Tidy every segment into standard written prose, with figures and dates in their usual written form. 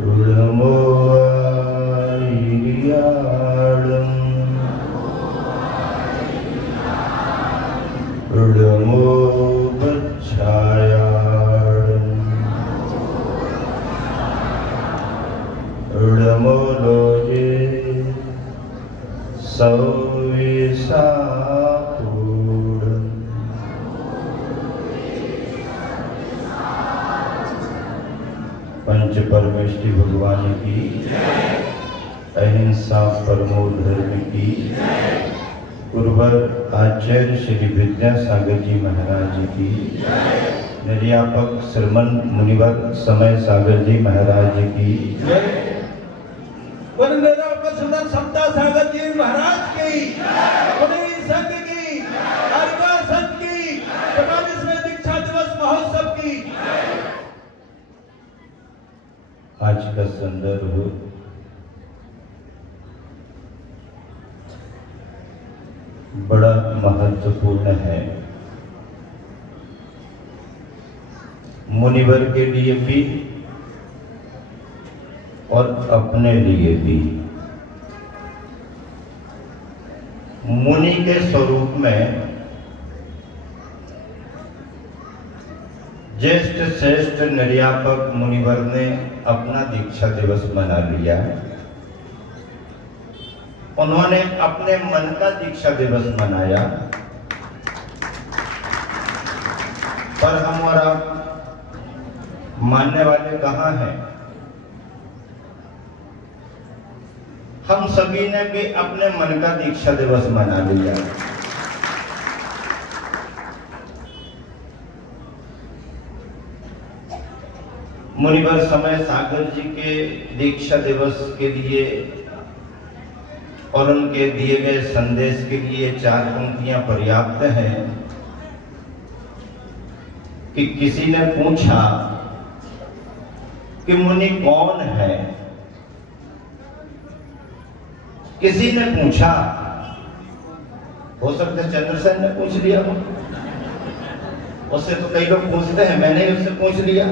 रूढमो आयिर्याडं रूढमो बच्छायाडं रूढमो लोजे सौविसापूर्णं पंच परमेष्टि भगवान की अहिंसा परमो धर्म की गुरुवर आचार्य श्री विद्यासागर जी महाराज की निर्यापक श्रीमन मुनिवर समय सागर जी महाराज की समता सागर जी महाराज की संघ की हरिका संघ की 45वें दीक्षा दिवस महोत्सव की। आज का संदर्भ बड़ा महत्वपूर्ण है, मुनिवर के लिए भी और अपने लिए भी। मुनि के स्वरूप में ज्येष्ठ श्रेष्ठ निर्यापक मुनिवर ने अपना दीक्षा दिवस मना लिया। उन्होंने अपने मन का दीक्षा दिवस मनाया, पर हम और आप मानने वाले कहाँ हैं? हम सभी ने भी अपने मन का दीक्षा दिवस मना लिया। मुनिवर समय सागर जी के दीक्षा दिवस के लिए और उनके दिए गए संदेश के लिए 4 पंक्तियां पर्याप्त हैं कि किसी ने पूछा कि मुनि कौन है। किसी ने पूछा, हो सकता है चंद्रसेन ने पूछ लिया हो, उससे तो कई लोग पूछते हैं, मैंने उससे पूछ लिया।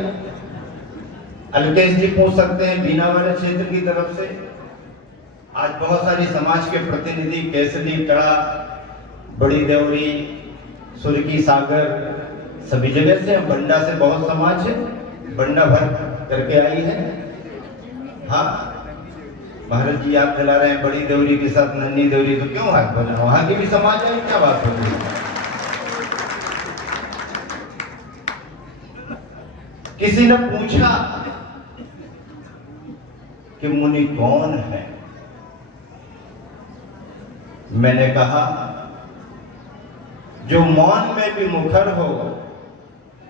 अलकेश जी पूछ सकते हैं बीना वाले क्षेत्र की तरफ से। आज बहुत सारी समाज के प्रतिनिधि केसरी, कड़ा, बड़ी देवरी, सुरकी, सागर सभी जगह से, बंडा से बहुत समाज है, बंडा भर करके आई है। हाँ, महाराज जी याद दिला रहे हैं बड़ी देवरी के साथ नन्ही देवरी, तो क्यों हाथ बना, वहां की भी समाज है, क्या बात होती है। किसी ने पूछा कि मुनि कौन है। मैंने कहा जो मौन में भी मुखर हो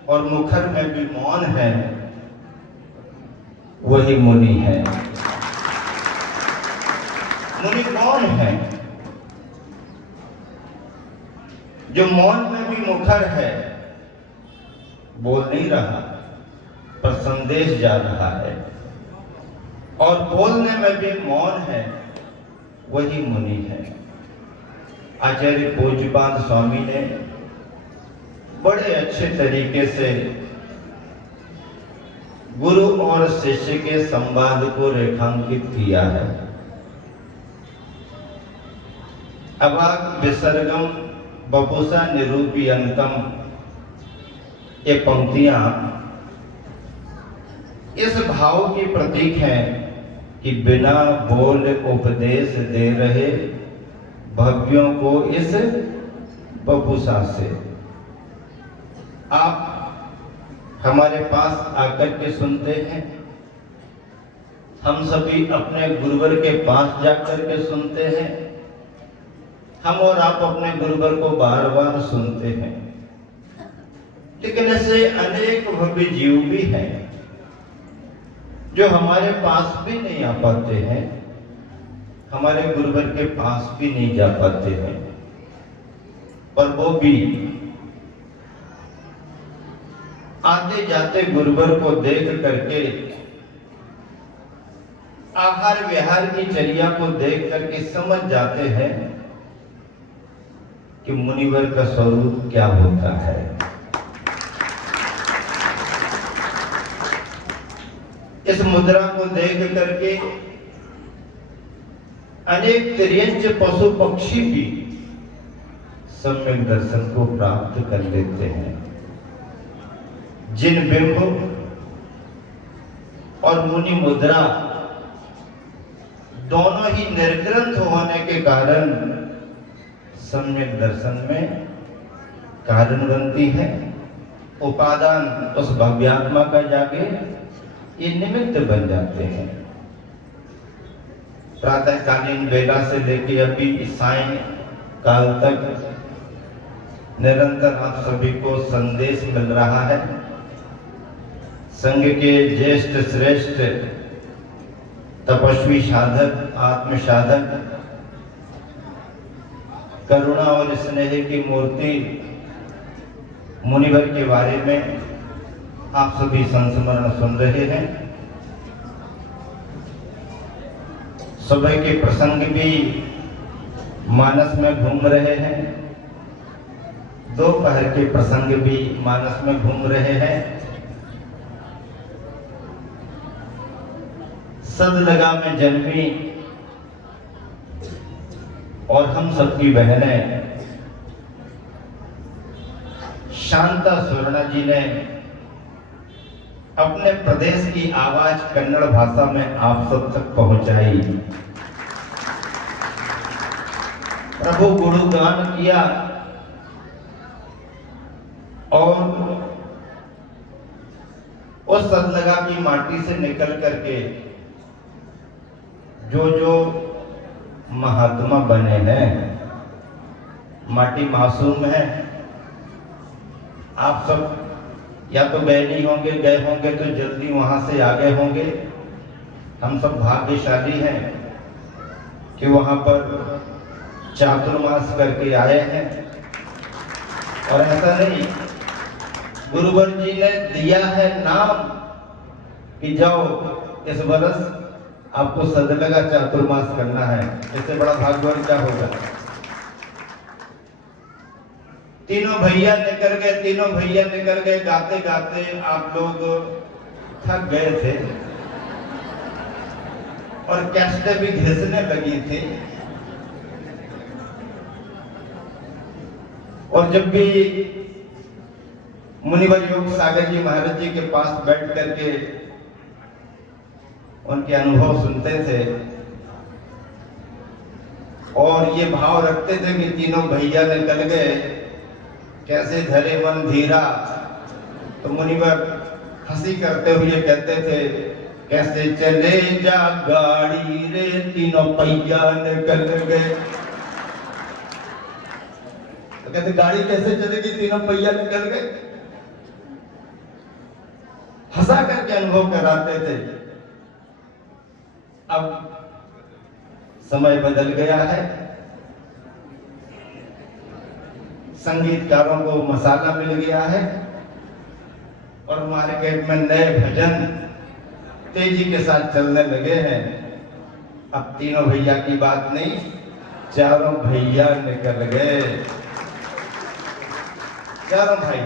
और मुखर में भी मौन है, वही मुनि है। मुनि कौन है? जो मौन में भी मुखर है, बोल नहीं रहा पर संदेश जा रहा है, और बोलने में भी मौन है, वही मुनि है। आचार्य पूज्यपाद स्वामी ने बड़े अच्छे तरीके से गुरु और शिष्य के संवाद को रेखांकित किया है। अवाक विसर्गम बपुषा निरूपयन्तम, ये पंक्तियां इस भाव की प्रतीक हैं कि बिना बोल उपदेश दे रहे भव्यों को इस बपुषा से। आप हमारे पास आकर के सुनते हैं, हम सभी अपने गुरुवर के पास जाकर के सुनते हैं, हम और आप अपने गुरुवर को बार बार सुनते हैं। लेकिन ऐसे अनेक भव्य जीव भी हैं जो हमारे पास भी नहीं आ पाते हैं, हमारे गुरुवर के पास भी नहीं जा पाते हैं, पर वो भी आते जाते गुरुवर को देख करके, आहार विहार की चर्या को देख करके समझ जाते हैं कि मुनिवर का स्वरूप क्या होता है। इस मुद्रा को देख करके अनेक तिर्यंच पशु पक्षी भी सम्यक दर्शन को प्राप्त कर लेते हैं। जिन बिंब और मुनि मुद्रा दोनों ही निर्ग्रंथ होने के कारण सम्यक दर्शन में कारण बनती है। उपादान उस भव्यात्मा का जाके ये निमित्त बन जाते हैं। प्रातःकालीन वेला से लेके अभी सायं काल तक निरंतर आप सभी को संदेश मिल रहा है। संघ के ज्येष्ठ श्रेष्ठ तपस्वी साधक, आत्म साधक, करुणा और स्नेह की मूर्ति मुनिवर के बारे में आप सभी संस्मरण सुन रहे हैं। सुबह के प्रसंग भी मानस में घूम रहे हैं, दोपहर के प्रसंग भी मानस में घूम रहे हैं। सदलगा में जन्मी और हम सबकी बहनें शांता सुवर्णा जी ने अपने प्रदेश की आवाज कन्नड़ भाषा में आप सब तक पहुंचाई। प्रभु गुणगान किया और उस सदलगा की माटी से निकल करके जो जो महात्मा बने हैं, माटी मासूम है। आप सब या तो गए नहीं होंगे, गए होंगे तो जल्दी वहां से आ गए होंगे। हम सब भाग्यशाली हैं कि वहां पर चातुर्मास करके आए हैं। और ऐसा नहीं, गुरुवर जी ने दिया है नाम कि जाओ इस वर्ष आपको सदलगा चातुर्मास करना है। इससे बड़ा भाग्यवान क्या होगा। तीनों भैया निकल गए गाते गाते। आप लोग थक गए थे और कैसेटें भी घिसने लगी थी। और जब भी मुनिवर योग सागर जी महाराज जी के पास बैठ करके उनके अनुभव सुनते थे और ये भाव रखते थे कि तीनों भैया निकल गए, कैसे धरे मन धीरा, तो मुनिवर हंसी करते हुए कहते थे, कैसे चले जा गाड़ी रे तीनों पहिया निकल गए। तो कहते गाड़ी कैसे चलेगी, तीनों पहिया निकल गए। हंसा करके अनुभव कराते थे। अब समय बदल गया है, संगीतकारों को मसाला मिल गया है और मार्केट में नए भजन तेजी के साथ चलने लगे हैं। अब तीनों भैया की बात नहीं, चारों भैया निकल गए। चारों भाई,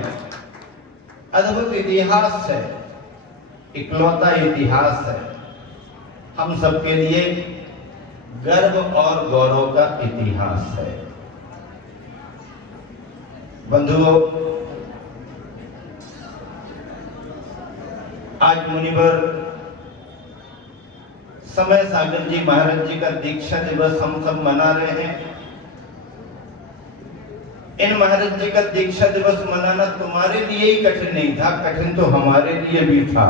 अद्भुत इतिहास है, इकलौता इतिहास है। हम सबके लिए गर्व और गौरव का इतिहास है। बंधुओं, आज मुनिवर समय सागर जी महाराज जी का दीक्षा दिवस हम सब मना रहे हैं। इन महाराज जी का दीक्षा दिवस मनाना तुम्हारे लिए ही कठिन नहीं था, कठिन तो हमारे लिए भी था।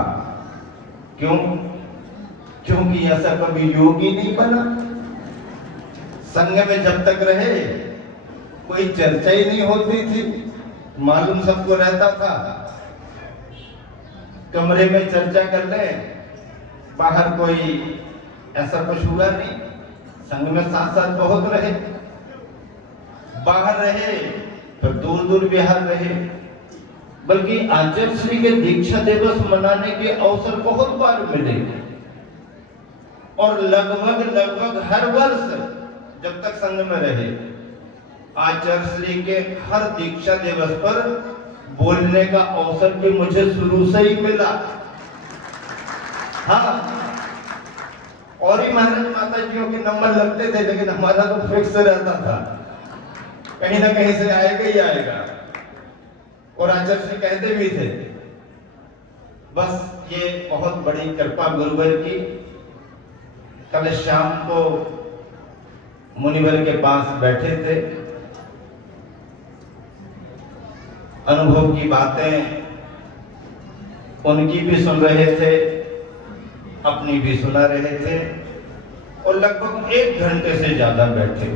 क्यों? क्योंकि ऐसा कभी योगी नहीं बना। संघ में जब तक रहे कोई चर्चा ही नहीं होती थी, मालूम सबको रहता था। कमरे में चर्चा कर ले, बाहर कोई ऐसा कुछ हुआ नहीं। संघ में साथ साथ बहुत रहे, बाहर रहे तो दूर दूर बिहार रहे। बल्कि आचार्य श्री के दीक्षा दिवस मनाने के अवसर बहुत बार मिले और लगभग हर वर्ष जब तक संघ में रहे आचार्य श्री के हर दीक्षा दिवस पर बोलने का अवसर भी मुझे शुरू से ही मिला। हाँ, और ही महाराज माता जियों के नंबर लगते थे, लेकिन हमारा तो फिक्स रहता था, कहीं ना कहीं से आएगा ही आएगा। और आचार्य जी कहते भी थे, बस ये बहुत बड़ी कृपा गुरुवर की। कल शाम को मुनिवर के पास बैठे थे, अनुभव की बातें उनकी भी सुन रहे थे, अपनी भी सुना रहे थे, और लगभग 1 घंटे से ज्यादा बैठे।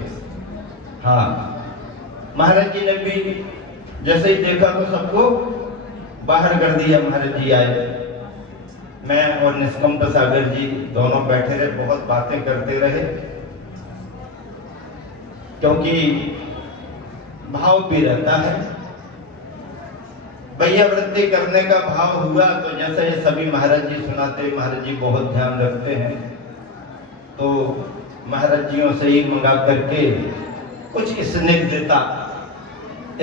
हाँ, महाराज जी ने भी जैसे ही देखा तो सबको बाहर कर दिया। महाराज जी आए, मैं और निष्कंप सागर जी दोनों बैठे रहे, बहुत बातें करते रहे, क्योंकि भाव भी रहता है। भैया वृत्ति करने का भाव हुआ तो जैसे ये सभी महाराज जी सुनाते, महाराज जी बहुत ध्यान रखते हैं, तो महाराज जियों से ही मंगा करके कुछ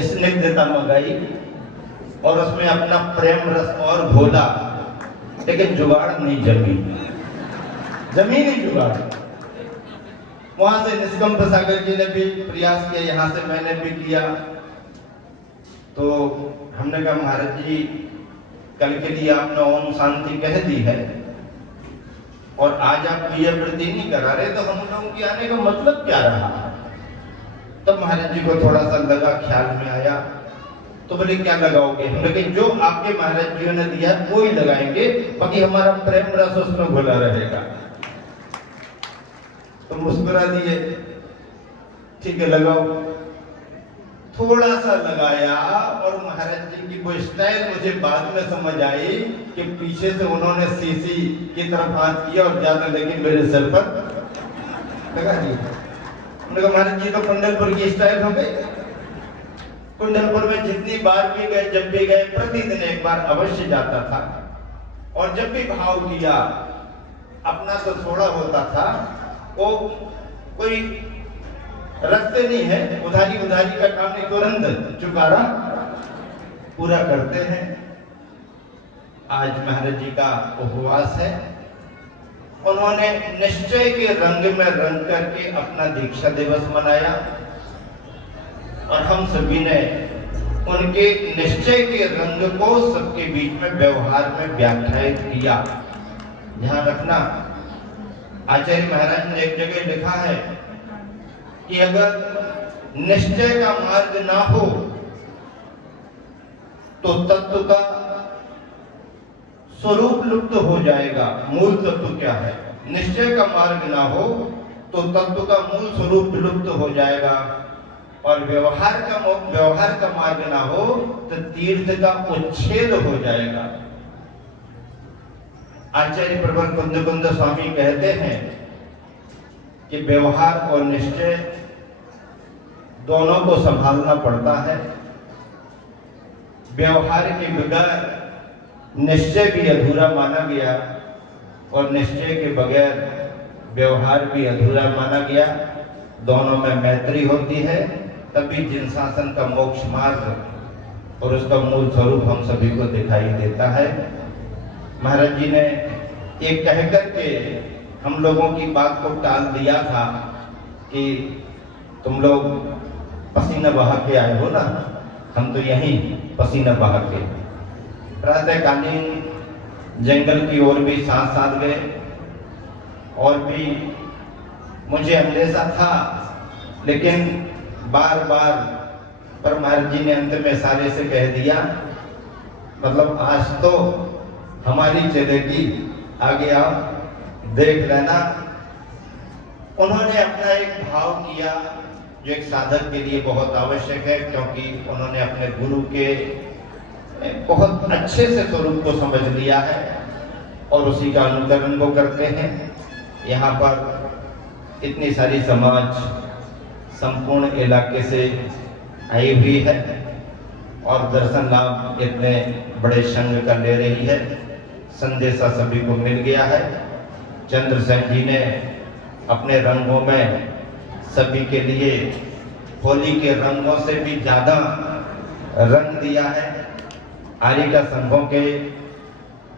स्निग्धता मंगाई और उसमें अपना प्रेम रस और घोला, लेकिन जुगाड़ नहीं जमी नहीं जुगाड़। वहां से निष्कंप सागर जी ने भी प्रयास किया, यहाँ से मैंने भी किया। तो हमने कहा महाराज जी कल के लिए आपने ओम शांति कह दी है और आज आप भैया वृद्धि नहीं करा रहे, तो हम लोगों के आने का मतलब क्या रहा? तब महाराज जी को थोड़ा सा लगा, ख्याल में आया, तो बोले क्या लगाओगे? हम लेकिन जो आपके महाराज जी ने दिया वो ही लगाएंगे, बाकी हमारा प्रेम रस उसमें घुला रहेगा। तो मुस्कुरा दिए, ठीक है लगाओ। थोड़ा सा लगाया और महाराज जी की वो स्टाइल मुझे बाद में समझ आई कि पीछे से उन्होंने सीसी की तरफ हाथ किया और ज्यादा लेकिन मेरे सिर पर लगा दिया। उन्होंने कहा महाराज जी तो कुंडलपुर की स्टाइल हो गई। कुंडलपुर में जितनी बार भी गए, जब भी गए, प्रतिदिन एक बार अवश्य जाता था, और जब भी भाव किया अपना तो थोड़ा होता था, वो कोई रखते नहीं है, उधारी का काम नहीं, तुरंत चुकारा पूरा करते हैं। आज महाराज जी का उपवास है, उन्होंने निश्चय के रंग में रंग करके अपना दीक्षा दिवस मनाया और हम सभी ने उनके निश्चय के रंग को सबके बीच में व्यवहार में व्याख्यायित किया। ध्यान रखना, आचार्य महाराज ने एक जगह लिखा है कि अगर निश्चय का मार्ग ना हो तो तत्व का स्वरूप लुप्त हो जाएगा। मूल तत्व क्या है? निश्चय का मार्ग ना हो तो तत्व का मूल स्वरूप लुप्त हो जाएगा, और व्यवहार का मार्ग ना हो तो तीर्थ का उच्छेद हो जाएगा। आचार्य प्रवर कुंद स्वामी कहते हैं कि व्यवहार और निश्चय दोनों को संभालना पड़ता है। व्यवहार के बगैर निश्चय भी अधूरा माना गया और निश्चय के बगैर व्यवहार भी अधूरा माना गया। दोनों में मैत्री होती है, तभी जिन शासन का मोक्ष मार्ग और उसका मूल स्वरूप हम सभी को दिखाई देता है। महाराज जी ने एक कहकर के हम लोगों की बात को टाल दिया था कि तुम लोग पसीना बहा के आए हो ना, हम तो यहीं पसीना बहा के प्रातःकालीन जंगल की ओर भी साथ गए, और भी मुझे अंदेशा था, लेकिन बार बार पर महाराज जी ने अंत में सारे से कह दिया, मतलब आज तो हमारी चलेगी, आगे आप देख लेना। उन्होंने अपना एक भाव किया जो एक साधक के लिए बहुत आवश्यक है, क्योंकि उन्होंने अपने गुरु के बहुत अच्छे से स्वरूप को समझ लिया है और उसी का अनुकरण वो करते हैं। यहाँ पर इतनी सारी समाज संपूर्ण इलाके से आई हुई है और दर्शन लाभ इतने बड़े संघ का ले रही है। संदेशा सभी को मिल गया है। चंद्रसेन जी ने अपने रंगों में सभी के लिए होली के रंगों से भी ज्यादा रंग दिया है। आर्यिका संघों के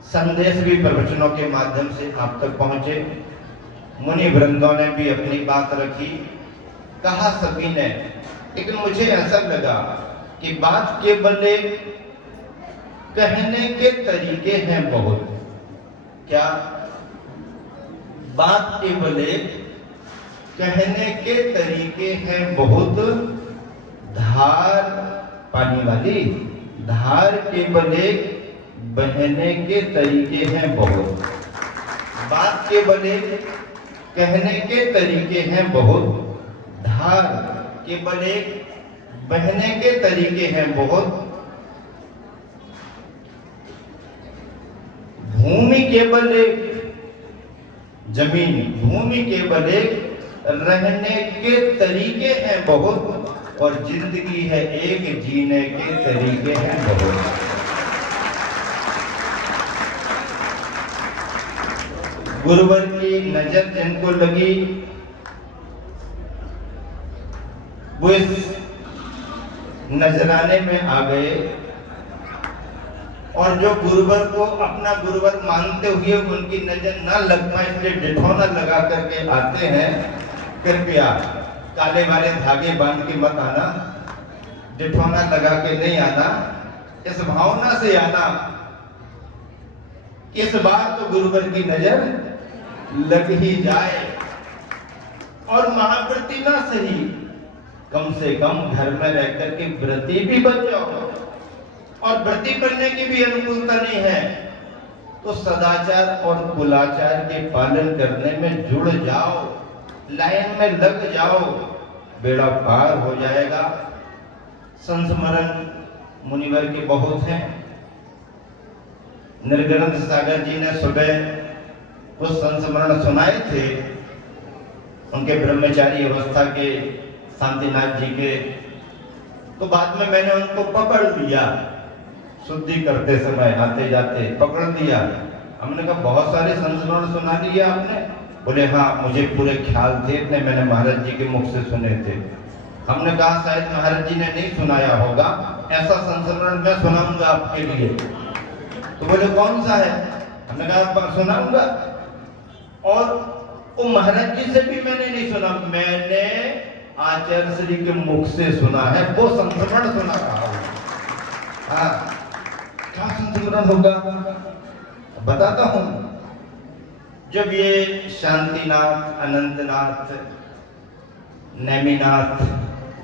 संदेश भी प्रवचनों के माध्यम से आप तक पहुंचे। मुनि वृंदों ने भी अपनी बात रखी, कहा सभी ने, लेकिन मुझे ऐसा लगा कि बात केवल एक कहने के तरीके हैं बहुत। क्या बात केवल एक कहने के तरीके हैं बहुत, धार पानी वाली धार केवल एक बहने के तरीके हैं बहुत। बात केवल एक कहने के तरीके हैं बहुत, धार केवल एक बहने के तरीके हैं बहुत। भूमि केवल एक जमीन, भूमि केवल एक रहने के तरीके हैं बहुत, और जिंदगी है एक, जीने के तरीके हैं बहुत। गुरुवर की नजर जिनको लगी वो इस नजराने में आ गए, और जो गुरुवर को अपना गुरुवर मानते हुए उनकी नजर ना लग पाए इसलिए डिठौना लगा करके आते हैं, कृपया काले वाले धागे बांध के मत आना, डिठौना लगा के नहीं आना, इस भावना से आना इस बार तो गुरुवर की नजर लग ही जाए, और महाव्रती ना सही कम से कम घर में रह करके व्रती भी बन जाओ, और व्रती बनने की भी अनुकूलता नहीं है तो सदाचार और कुलाचार के पालन करने में जुड़ जाओ, लाइन में लग जाओ, बेड़ा पार हो जाएगा। संस्मरण मुनिवर के बहुत हैं। निर्ग्रंथ सागर जी ने सुबह कुछ संस्मरण सुनाए थे उनके ब्रह्मचारी अवस्था के, शांतिनाथ जी के, तो बाद में मैंने उनको पकड़ लिया, शुद्धि करते समय आते जाते पकड़ लिया। हमने कहा बहुत सारे संस्मरण सुना लिए आपने? बोले हाँ, मुझे पूरे ख्याल थे, इतने मैंने महाराज जी के मुख से सुने थे। हमने कहा शायद महाराज जी ने नहीं सुनाया होगा, ऐसा संस्मरण मैं सुनाऊंगा आपके लिए। तो बोले कौन सा है? हमने कहा सुनाऊंगा, और वो महाराज जी से भी मैंने नहीं सुना, मैंने आचार्य श्री के मुख से सुना है, वो संस्मरण सुना रहा हूं। हाँ, क्या संस्मरण होगा बताता हूं। जब ये शांतिनाथ, अनंतनाथ, नेमिनाथ,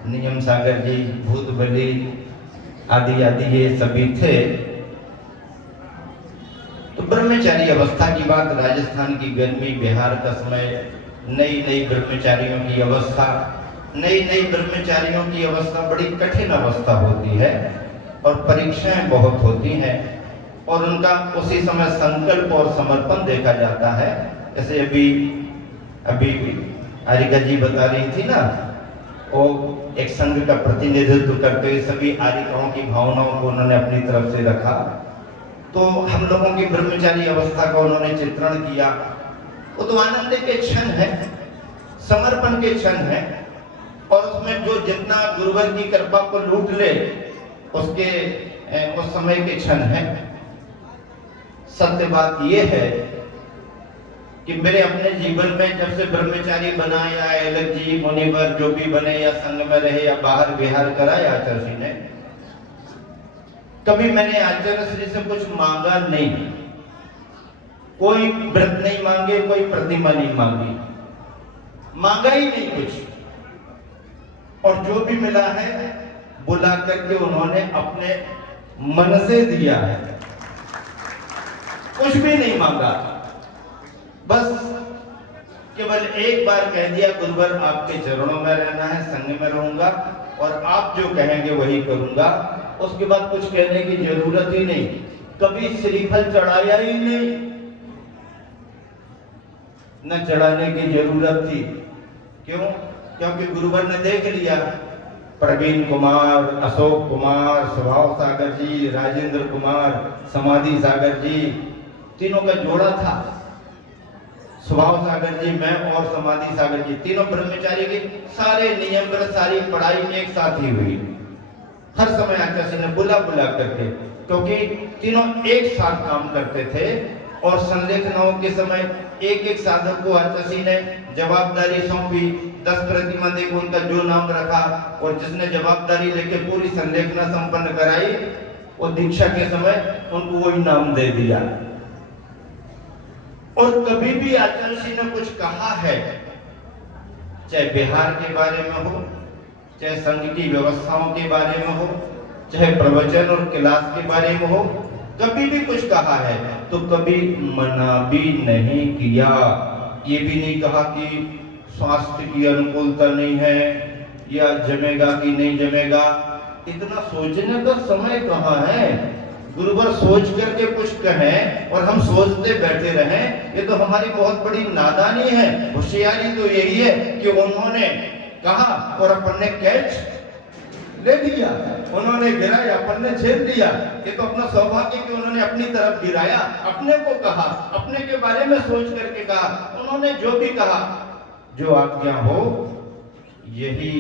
नियम सागर जी, भूत बलि आदि आदि ये सभी थे, तो ब्रह्मचारी अवस्था की बात, राजस्थान की गर्मी, बिहार का समय, नई नई ब्रह्मचारियों की अवस्था, नई नई ब्रह्मचारियों की अवस्था बड़ी कठिन अवस्था होती है और परीक्षाएं बहुत होती हैं, और उनका उसी समय संकल्प और समर्पण देखा जाता है। जैसे अभी आरिका जी बता रही थी ना, वो एक संघ का प्रतिनिधित्व करते हुए सभी आरिकाओं की भावनाओं को उन्होंने अपनी तरफ से रखा, तो हम लोगों की ब्रह्मचारी अवस्था का उन्होंने चित्रण किया। वो तो आनंद के क्षण है, समर्पण के क्षण है, और उसमें जो जितना गुरुवर की कृपा को लूट ले उसके उस समय के क्षण है। सत्य बात यह है कि मेरे अपने जीवन में जब से ब्रह्मचारी बना, या अलग जी, मुनिवर जो भी बने, या संघ में रहे, या बाहर विहार कराया आचार्य श्री ने, कभी मैंने आचार्य श्री से कुछ मांगा नहीं, कोई व्रत नहीं मांगे, कोई प्रतिमा नहीं मांगी, मांगा ही नहीं कुछ, और जो भी मिला है बुला करके उन्होंने अपने मन से दिया है, कुछ भी नहीं मांगा। बस केवल एक बार कह दिया, गुरुवर आपके चरणों में रहना है, संग में रहूंगा, और आप जो कहेंगे वही करूंगा। उसके बाद कुछ कहने की जरूरत ही नहीं, कभी श्रीफल चढ़ाया ही नहीं, न चढ़ाने की जरूरत थी। क्यों? क्योंकि गुरुवर ने देख लिया, प्रवीण कुमार, अशोक कुमार, स्वभाव सागर जी, राजेंद्र कुमार, समाधि सागर जी, तीनों का जोड़ा था। स्वभाव सागर जी, मैं और समाधि सागर जी, तीनों ब्रह्मचारी के सारे नियम पर सारी पढ़ाई एक साथ ही हुई। हर समय आचार्य ने बुला बुला करके, क्योंकि तीनों एक साथ काम करते थे और संलेखनाओं के समय एक एक साधक को आचार्य ने जवाबदारी सौंपी। 10 प्रतिमा को उनका जो नाम रखा और जिसने जवाबदारी लेके पूरी संलेखना संपन्न कराई वो दीक्षा के समय उनको वही नाम दे दिया। और कभी भी आचार्य ने कुछ कहा है, चाहे बिहार के बारे में हो, चाहे संघ की व्यवस्थाओं के बारे में हो, चाहे प्रवचन और क्लास के बारे में हो, कभी भी कुछ कहा है तो कभी मना भी नहीं किया। ये भी नहीं कहा कि स्वास्थ्य की अनुकूलता नहीं है या जमेगा कि नहीं जमेगा। इतना सोचने का समय कहाँ है? गुरुवर सोच करके कुछ कहें और हम सोचते बैठे रहें, ये तो हमारी बहुत बड़ी नादानी है। होशियारी तो यही है कि उन्होंने कहा और अपन ने कैच ले लिया, उन्होंने गिराया अपन ने झेल दिया। ये तो अपना सौभाग्य कि उन्होंने अपनी तरफ गिराया, अपने को कहा, अपने के बारे में सोच करके कहा। उन्होंने जो भी कहा, जो आज्ञा हो, यही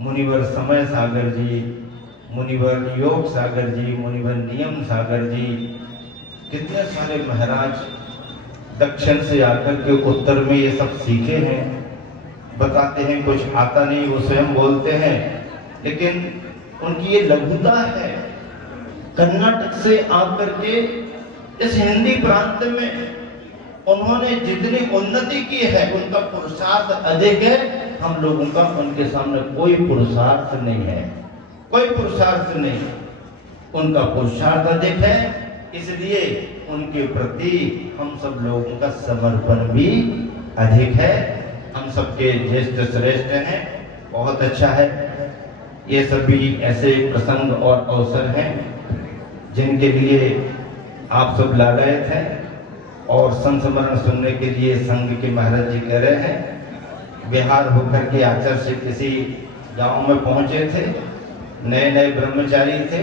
मुनिवर समय सागर जी, मुनिवर योग सागर जी, मुनिवर नियम सागर जी, कितने सारे महाराज दक्षिण से आकर के उत्तर में ये सब सीखे हैं। बताते हैं कुछ आता नहीं, वो स्वयं बोलते हैं, लेकिन उनकी ये लघुता है। कर्नाटक से आकर के इस हिंदी प्रांत में उन्होंने जितनी उन्नति की है, उनका पुरुषार्थ अधिक है। हम लोगों का उनके सामने कोई पुरुषार्थ नहीं है, कोई पुरुषार्थ नहीं। उनका पुरुषार्थ अधिक है, इसलिए उनके प्रति हम सब लोगों का समर्पण भी अधिक है। हम सबके ज्येष्ठ श्रेष्ठ हैं, बहुत अच्छा है। ये सभी ऐसे प्रसंग और अवसर हैं जिनके लिए आप सब लालायत हैं और संस्मरण सुनने के लिए संघ के महाराज जी कह रहे हैं। बिहार होकर के आचार्य से किसी गांव में पहुंचे थे, नए नए ब्रह्मचारी थे।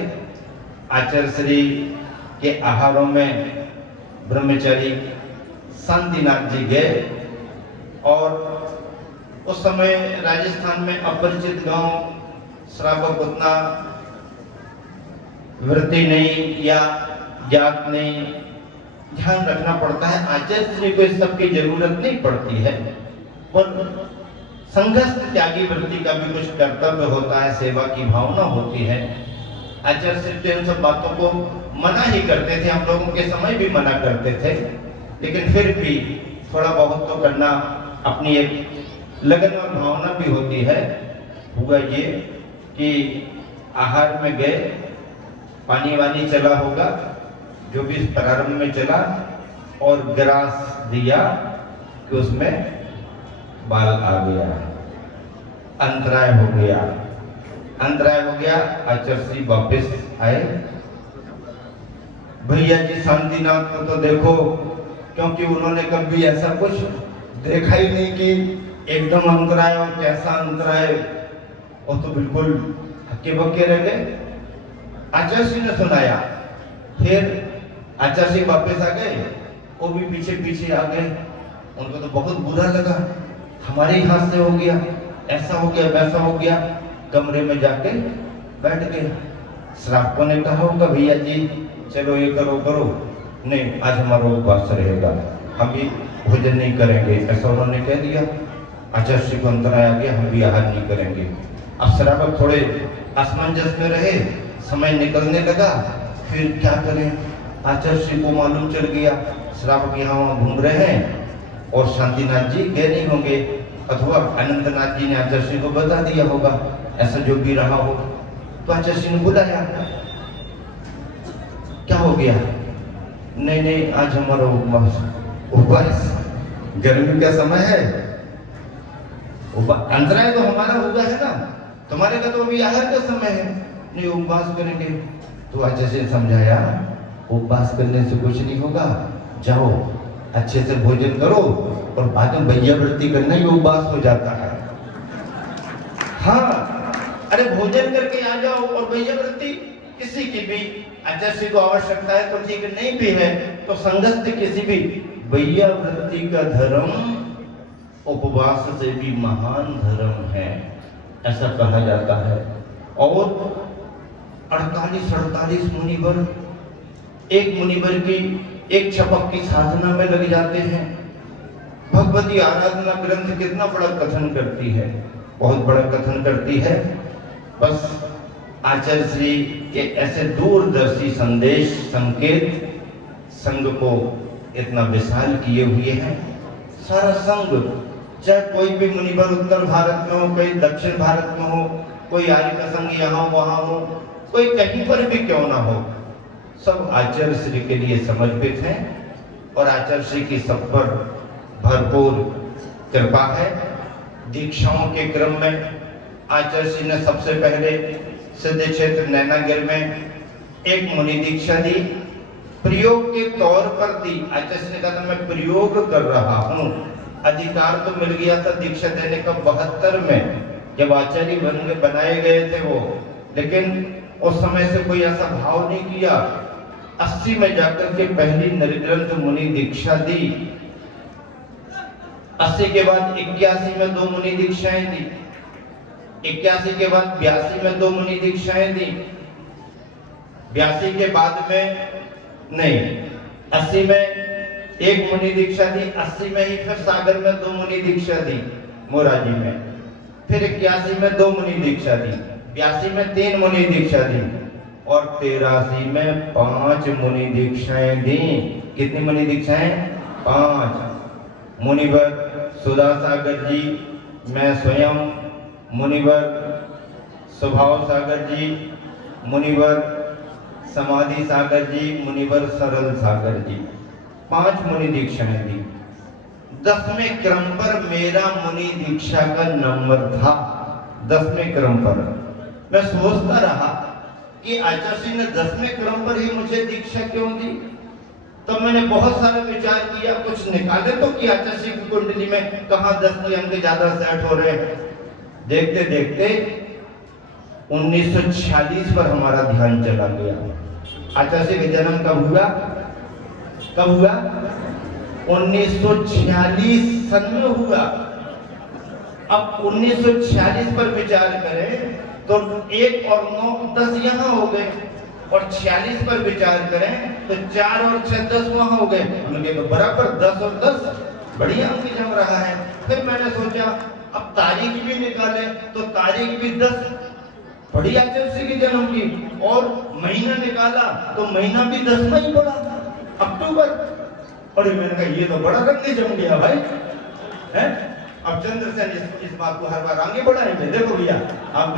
आचार्य श्री के आहारों में ब्रह्मचारी शांतिनाथ जी गए और उस समय राजस्थान में अपरिचित गांव, श्रावक उतना वृत्ति नहीं या ज्ञात नहीं, ध्यान रखना पड़ता है। आचार्य श्री को इस सब की जरूरत नहीं पड़ती है, पर संघस्थ त्यागी वृत्ति का भी कुछ कर्तव्य होता है, सेवा की भावना होती है। आचार्य श्री तो इन सब बातों को मना ही करते थे, हम लोगों के समय भी मना करते थे, लेकिन फिर भी थोड़ा बहुत तो करना अपनी एक लगन और भावना भी होती है। हुआ ये कि आहार में गए, पानी वानी चला होगा, जो भी प्रारंभ में चला, और ग्रास दिया कि उसमें बाल आ गया, अंतराय हो गया, अंतराय हो गया। आचार्य श्री वापिस आए, भैया जी शांतिनाथ को तो देखो, क्योंकि उन्होंने कभी ऐसा कुछ देखा ही नहीं कि एकदम अंतराय और कैसा अंतराय, वो तो बिल्कुल हक्के बक्के रह गए। आचार्य श्री ने सुनाया, फिर आचार्य श्री वापस आ गए, वो भी पीछे पीछे आ गए। उनको तो बहुत बुरा लगा, हमारे ही हाथ से हो गया, ऐसा हो गया, वैसा हो गया। कमरे में जाके बैठ गए। श्रावकों ने कहा होगा, भैया जी चलो ये करो करो, नहीं आज हमारा उपवास रहेगा, हम भी भोजन नहीं करेंगे, ऐसा उन्होंने कह दिया। आचार्य श्री को अंतराय आ गया, हम भी आहार नहीं करेंगे। अब श्रावक थोड़े असमंजस में रहे, समय निकलने लगा, फिर क्या करें। आचार्य श्री को मालूम चल गया श्रावक यहाँ वहाँ घूम रहे हैं और शांतिनाथ जी गए नहीं होंगे, अथवा अनंतनाथ जी ने आचार्य श्री को बता दिया होगा, ऐसा जो भी रहा हो। तो आचार्य श्री ने बुलाया, क्या हो गया? नहीं नहीं आज हमारा उपवास, गर्मी का समय है, अंतराय तो हमारा हुआ है ना, तुम्हारे का तो अभी आहार का समय है, नहीं उपवास करेंगे। तो आचार्य से समझाया, उपवास करने से कुछ नहीं होगा, जाओ अच्छे से भोजन करो और बाद में भैया वृत्ति करना ही उपवास हो जाता है। हाँ, अरे भोजन करके आ जाओ और भैया वृत्ति किसी की भी आचार्य को आवश्यकता है तो ठीक, नहीं भी है तो संघस्थ किसी भी, भैया वृत्ति का धर्म उपवास से भी महान धर्म है, ऐसा कहा जाता है। और 48-48 मुनिवर एक मुनिवर की एक छपक की साधना में लग जाते हैं। भगवती आराधना ग्रंथ कितना बड़ा कथन करती है, बहुत बड़ा कथन करती है। बस आचार्य श्री के ऐसे दूरदर्शी संदेश संकेत संघ को इतना विशाल किए हुए हैं। सारा संघ, चाहे कोई भी मुनिवर उत्तर भारत में हो, कोई दक्षिण भारत में हो, कोई आर्य का संघ यहाँ वहां हो, कोई कहीं पर भी क्यों ना हो, सब आचार्य श्री के लिए समर्पित हैं और आचार्य श्री की सब पर भरपूर कृपा है। दीक्षाओं के क्रम में आचार्य श्री ने सबसे पहले सिद्ध क्षेत्र नैनागिर में एक मुनि दीक्षा दी, प्रयोग के तौर पर दी। आचार्य श्री ने कहा था मैं प्रयोग कर रहा हूँ, अधिकार तो मिल गया था दीक्षा देने का 72 में जब आचार्य बनाए गए थे वो, लेकिन उस समय से कोई ऐसा भाव नहीं किया। 80 में जाकर के पहली निर्ग्रंथ मुनि दीक्षा दी। 80 के बाद 81 में 2 मुनि दीक्षाएं दी, 81 के बाद 82 में 2 मुनि दीक्षाएं दी, 82 के बाद में नहीं 80 में 1 मुनि दीक्षा दी, 80 में ही फिर सागर में 2 मुनि दीक्षा दी मोराजी में, फिर 81 में 2 मुनि दीक्षा दी, 82 में 3 मुनि दीक्षा दी और 83 में 5 मुनि दीक्षाएं दी। कितनी मुनि दीक्षाएं? 5। मुनिवर सुधा सागर जी, मैं स्वयं, मुनिवर स्वभाव सागर जी, मुनिवर समाधि सागर जी, मुनिवर सरल सागर जी, 5 मुनि दीक्षाएं दी। 10वें क्रम पर मेरा मुनि दीक्षा का नंबर था। 10वें क्रम पर मैं सोचता रहा कि आचार्य श्री ने 10वें क्रम पर ही मुझे दीक्षा क्यों दी। तब मैंने बहुत सारा विचार किया, कुछ निकाले तो कि आचार्य श्री की कुंडली में कहाँ 10 अंक ज्यादा सेट हो रहे हैं। देखते देखते 1946 पर हमारा ध्यान चला गया। आचार्य श्री का जन्म कब हुआ? कब हुआ? 1946 सन में हुआ। अब 1946 पर विचार करें तो 1 और 9 10 यहाँ हो गए और 46 पर विचार करें तो 4 और 6 10 वहां हो गए। उनके तो बराबर 10 और 10 बढ़िया अंक जम रहा है। फिर मैंने सोचा अब तारीख भी निकाले तो तारीख भी 10 बढ़िया आचार्य की जन्म की, और महीना निकाला तो महीना भी 10 में ही पड़ा, अक्टूबर। और मैंने कहा ये तो बड़ा रंग जम गया भाई है। अब चंद्रसेन इस बात को हर बार आगे बढ़ाएंगे। देखो भैया आप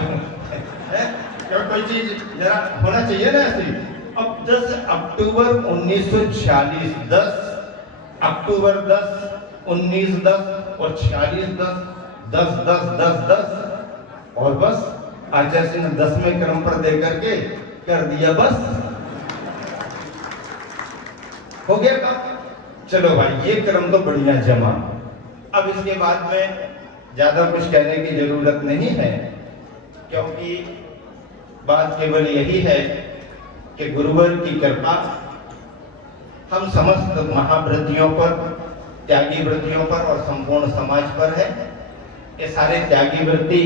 कोई चीज जरा होना चाहिए ना ऐसे। अब 10 अक्टूबर 1946, 10 अक्टूबर 10 19 10 और 46 10 10 10 10 10 और बस आचार्य जी ने 10वें क्रम पर दे करके कर दिया, बस हो गया काम। चलो भाई ये क्रम तो बढ़िया जमा। अब इसके बाद में ज्यादा कुछ कहने की जरूरत नहीं है, क्योंकि बात केवल यही है कि गुरुवर की कृपा हम समस्त महाव्रतियों पर, त्यागी व्रतियों पर और संपूर्ण समाज पर है। ये सारे त्यागी व्रती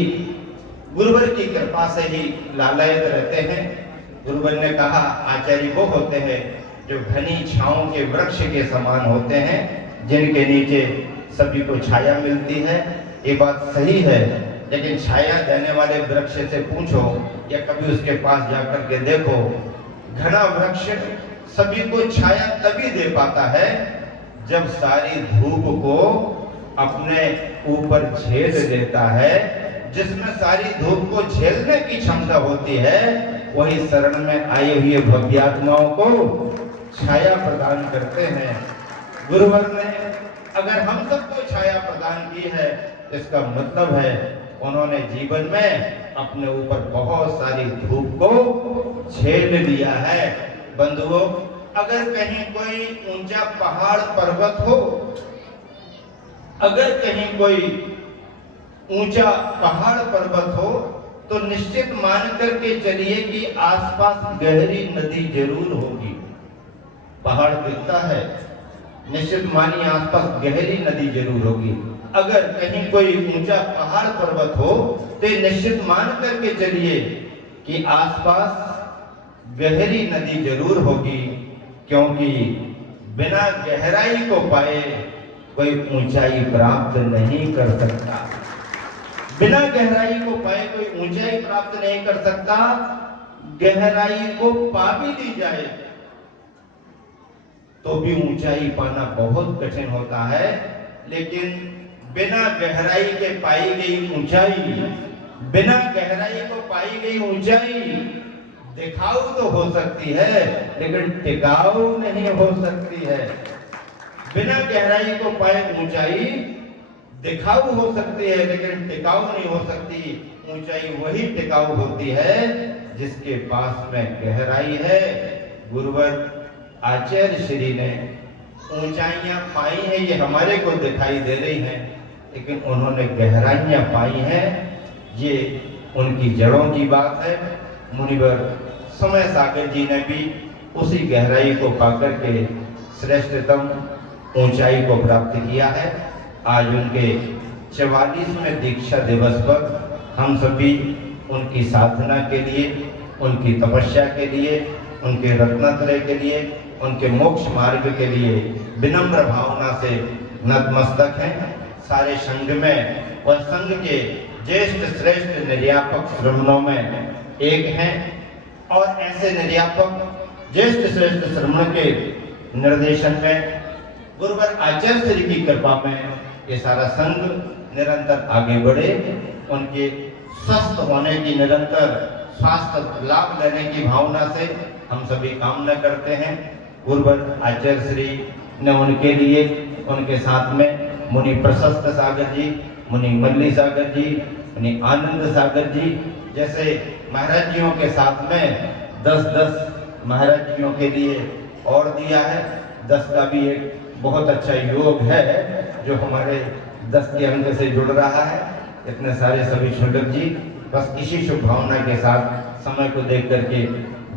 गुरुवर की कृपा से ही लालायत रहते हैं। गुरुवर ने कहा आचार्य वो होते हैं जो घनी छांव के वृक्ष के समान होते हैं, जिनके नीचे सभी को छाया मिलती है। ये बात सही है, लेकिन छाया देने वाले वृक्ष से पूछो या कभी उसके पास जाकर के देखो, घना वृक्ष सभी को छाया तभी दे पाता है जब सारी धूप को अपने ऊपर झेल देता है। जिसमें सारी धूप को झेलने की क्षमता होती है वही शरण में आए हुए भव्यात्माओं को छाया प्रदान करते हैं। गुरुवर ने अगर हम सबको छाया प्रदान की है, इसका मतलब है उन्होंने जीवन में अपने ऊपर बहुत सारी धूप को झेल लिया है। बंधुओं, अगर कहीं कोई ऊंचा पहाड़ पर्वत हो, अगर कहीं कोई ऊंचा पहाड़ पर्वत हो तो निश्चित मान करके चलिए कि आसपास गहरी नदी जरूर होगी। पहाड़ दिखता है, निश्चित मानिए आसपास गहरी नदी जरूर होगी। अगर कहीं कोई ऊंचा पहाड़ पर्वत हो तो निश्चित मान करके चलिए कि आसपास गहरी नदी जरूर होगी, क्योंकि बिना गहराई को पाए कोई ऊंचाई प्राप्त नहीं कर सकता। बिना गहराई को पाए कोई ऊंचाई प्राप्त नहीं कर सकता। गहराई को पा भी ली जाए तो भी ऊंचाई पाना बहुत कठिन होता है। लेकिन बिना गहराई के पाई गई ऊंचाई, बिना गहराई को पाई गई ऊंचाई दिखाऊ तो हो सकती है, लेकिन टिकाऊ नहीं हो सकती है। बिना गहराई को पाए ऊंचाई दिखाऊ हो सकती है, लेकिन टिकाऊ नहीं हो सकती। ऊंचाई वही टिकाऊ होती है जिसके पास में गहराई है। गुरुवर आचार्य श्री ने ऊंचाइयां पाई हैं, ये हमारे को दिखाई दे रही हैं, लेकिन उन्होंने गहराइयां पाई हैं, ये उनकी जड़ों की बात है। मुनिवर समय सागर जी ने भी उसी गहराई को पाकर के श्रेष्ठतम ऊंचाई को प्राप्त किया है। आज उनके 44वें दीक्षा दिवस पर हम सभी उनकी साधना के लिए, उनकी तपस्या के लिए, उनके रत्नत्रय के लिए, उनके मोक्ष मार्ग के लिए विनम्र भावना से नतमस्तक हैं। सारे संघ में और संघ के ज्येष्ठ श्रेष्ठ निर्यापक श्रमणों में एक हैं, और ऐसे निर्यापक ज्येष्ठ श्रेष्ठ श्रमण के निर्देशन में गुरुवर आचार्य श्री की कृपा में ये सारा संघ निरंतर आगे बढ़े। उनके स्वस्थ होने की, निरंतर स्वास्थ्य लाभ लेने की भावना से हम सभी कामना करते हैं। गुरुवर आचार्य श्री ने उनके लिए, उनके साथ में मुनि प्रशस्त सागर जी, मुनि मल्ली सागर जी, मुनि आनंद सागर जी जैसे महाराज जियों के साथ में 10-10 महाराज जियों के लिए और दिया है। 10 का भी एक बहुत अच्छा योग है जो हमारे 10 के अंक से जुड़ रहा है। इतने सारे सभी छोटक जी, बस इसी शुभ भावना के साथ समय को देख करके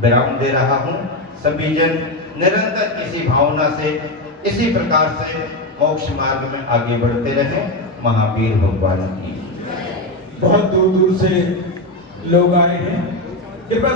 विराम दे रहा हूँ। सभी जन निरंतर इसी भावना से, इसी प्रकार से मोक्ष मार्ग में आगे बढ़ते रहें। महावीर भगवान की बहुत दूर दूर से लोग आए हैं। कृपया